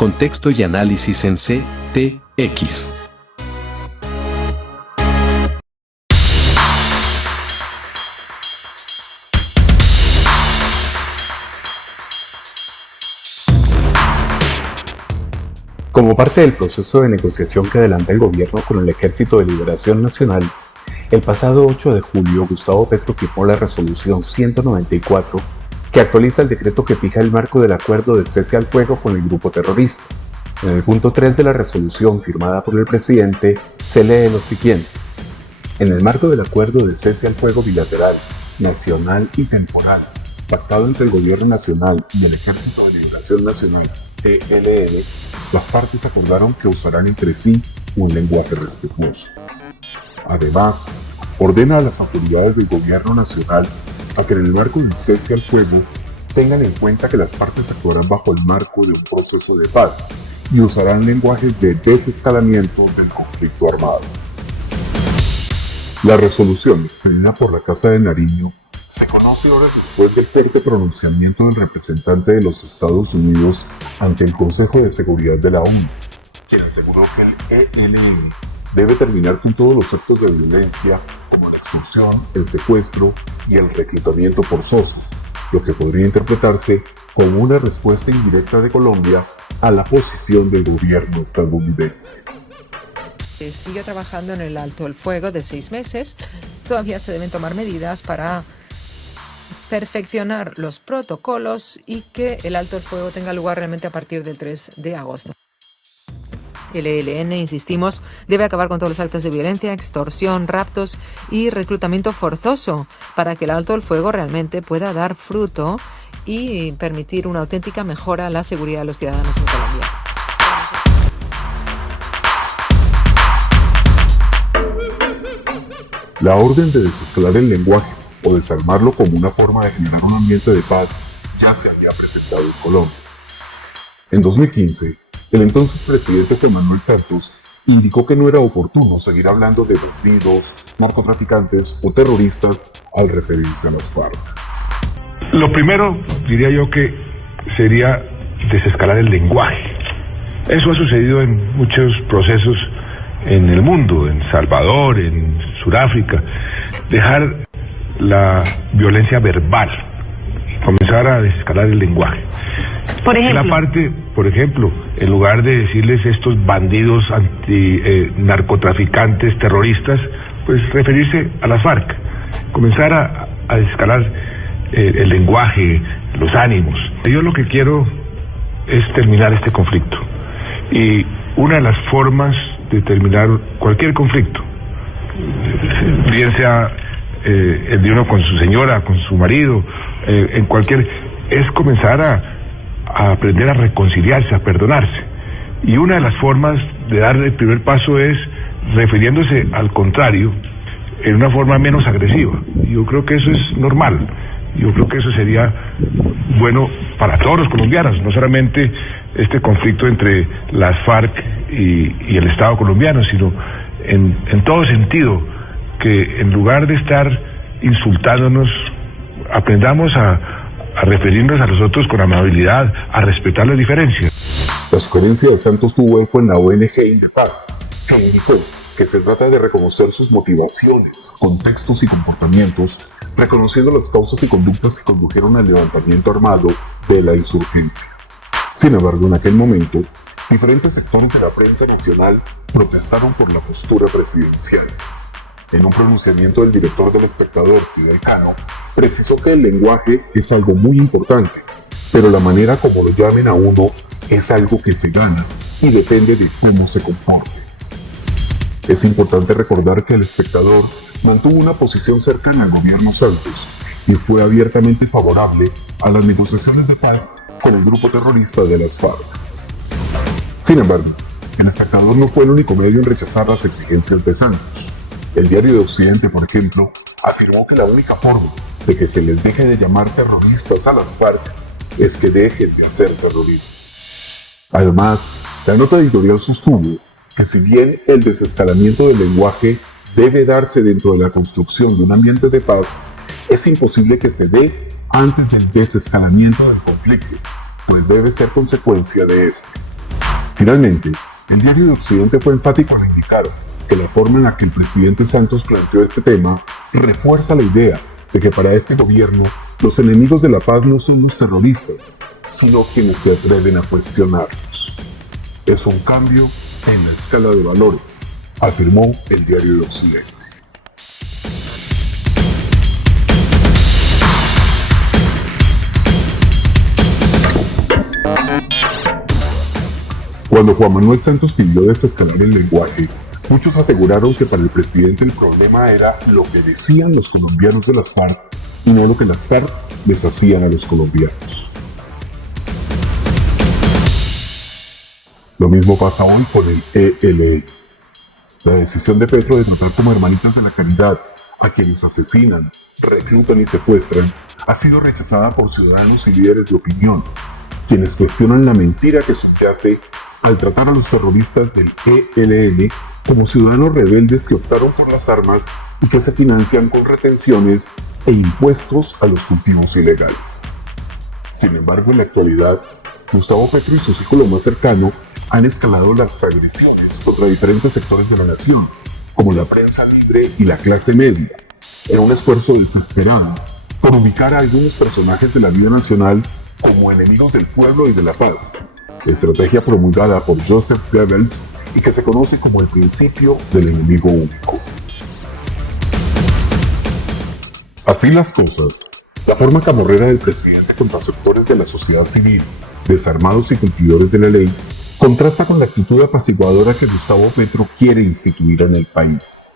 Contexto y análisis en CTX. Como parte del proceso de negociación que adelanta el gobierno con el Ejército de Liberación Nacional, el pasado 8 de julio Gustavo Petro firmó la resolución 194 que actualiza el decreto que fija el marco del acuerdo de cese al fuego con el grupo terrorista. En el punto 3 de la resolución firmada por el presidente se lee lo siguiente: en el marco del acuerdo de cese al fuego bilateral, nacional y temporal, pactado entre el Gobierno Nacional y el Ejército de Liberación Nacional, ELN, las partes acordaron que usarán entre sí un lenguaje respetuoso. Además, ordena a las autoridades del Gobierno Nacional a que en el marco del cese al fuego tengan en cuenta que las partes actuarán bajo el marco de un proceso de paz y usarán lenguajes de desescalamiento del conflicto armado. La resolución expedida por la Casa de Nariño se conoce horas después del fuerte pronunciamiento del representante de los Estados Unidos ante el Consejo de Seguridad de la ONU, quien aseguró que el ELN debe terminar con todos los actos de violencia como la extorsión, el secuestro y el reclutamiento forzoso, lo que podría interpretarse como una respuesta indirecta de Colombia a la posición del gobierno estadounidense. Sigue trabajando en el alto el fuego de 6 meses. Todavía se deben tomar medidas para perfeccionar los protocolos y que el alto el fuego tenga lugar realmente a partir del 3 de agosto. El ELN, insistimos, debe acabar con todos los actos de violencia, extorsión, raptos y reclutamiento forzoso para que el alto el fuego realmente pueda dar fruto y permitir una auténtica mejora a la seguridad de los ciudadanos en Colombia. La orden de desescalar el lenguaje o desarmarlo como una forma de generar un ambiente de paz ya se había presentado en Colombia. En 2015, el entonces presidente Juan Manuel Santos indicó que no era oportuno seguir hablando de bandidos, narcotraficantes o terroristas al referirse a las FARC. Lo primero, diría yo, que sería desescalar el lenguaje. Eso ha sucedido en muchos procesos en el mundo, en Salvador, en Sudáfrica. Dejar la violencia verbal y comenzar a desescalar el lenguaje. Por ejemplo, la parte, por ejemplo, en lugar de decirles estos bandidos narcotraficantes, terroristas, pues referirse a las FARC, comenzar a desescalar el lenguaje, los ánimos. Yo lo que quiero es terminar este conflicto, y una de las formas de terminar cualquier conflicto, bien sea el de uno con su señora, con su marido, es comenzar a aprender a reconciliarse, a perdonarse. Y una de las formas de dar el primer paso es refiriéndose al contrario en una forma menos agresiva. Yo creo que eso es normal. Yo creo que eso sería bueno para todos los colombianos, no solamente este conflicto entre las FARC y el Estado colombiano, sino en todo sentido, que en lugar de estar insultándonos, aprendamos a referirnos a los otros con amabilidad, a respetar las diferencias. La sugerencia de Santos tuvo eco en la ONG Indepaz, que indicó que se trata de reconocer sus motivaciones, contextos y comportamientos, reconociendo las causas y conductas que condujeron al levantamiento armado de la insurgencia. Sin embargo, en aquel momento, diferentes sectores de la prensa nacional protestaron por la postura presidencial. En un pronunciamiento del director del Espectador, Fidel Cano, precisó que el lenguaje es algo muy importante, pero la manera como lo llamen a uno es algo que se gana y depende de cómo se comporte. Es importante recordar que el Espectador mantuvo una posición cercana al gobierno Santos y fue abiertamente favorable a las negociaciones de paz con el grupo terrorista de las FARC. Sin embargo, el Espectador no fue el único medio en rechazar las exigencias de Santos. El Diario de Occidente, por ejemplo, afirmó que la única forma de que se les deje de llamar terroristas a las FARC es que dejen de hacer terrorismo. Además, la nota editorial sostuvo que si bien el desescalamiento del lenguaje debe darse dentro de la construcción de un ambiente de paz, es imposible que se dé antes del desescalamiento del conflicto, pues debe ser consecuencia de este. Finalmente, el Diario de Occidente fue enfático al indicar que la forma en la que el presidente Santos planteó este tema refuerza la idea de que para este gobierno los enemigos de la paz no son los terroristas, sino quienes se atreven a cuestionarlos. Es un cambio en la escala de valores, afirmó el Diario de Occidente. Cuando Juan Manuel Santos pidió desescalar el lenguaje, muchos aseguraron que para el presidente el problema era lo que decían los colombianos de las FARC y no lo que las FARC les hacían a los colombianos. Lo mismo pasa hoy con el ELN. La decisión de Petro de tratar como hermanitas de la caridad a quienes asesinan, reclutan y secuestran ha sido rechazada por ciudadanos y líderes de opinión, quienes cuestionan la mentira que subyace al tratar a los terroristas del ELN como ciudadanos rebeldes que optaron por las armas y que se financian con retenciones e impuestos a los cultivos ilegales. Sin embargo, en la actualidad, Gustavo Petro y su círculo más cercano han escalado las agresiones contra diferentes sectores de la nación, como la prensa libre y la clase media, en un esfuerzo desesperado por ubicar a algunos personajes de la vida nacional como enemigos del pueblo y de la paz, estrategia promulgada por Joseph Goebbels y que se conoce como el principio del enemigo único. Así las cosas, la forma camorrera del presidente contra sectores de la sociedad civil, desarmados y cumplidores de la ley, contrasta con la actitud apaciguadora que Gustavo Petro quiere instituir en el país.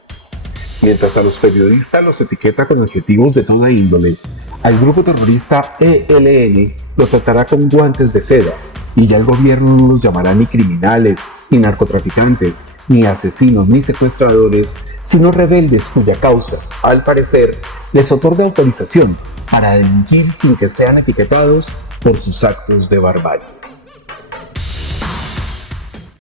Mientras a los periodistas los etiqueta con adjetivos de toda índole, al grupo terrorista ELN lo tratará con guantes de seda, y ya el gobierno no los llamará ni criminales, ni narcotraficantes, ni asesinos, ni secuestradores, sino rebeldes cuya causa, al parecer, les otorga autorización para delinquir sin que sean etiquetados por sus actos de barbarie.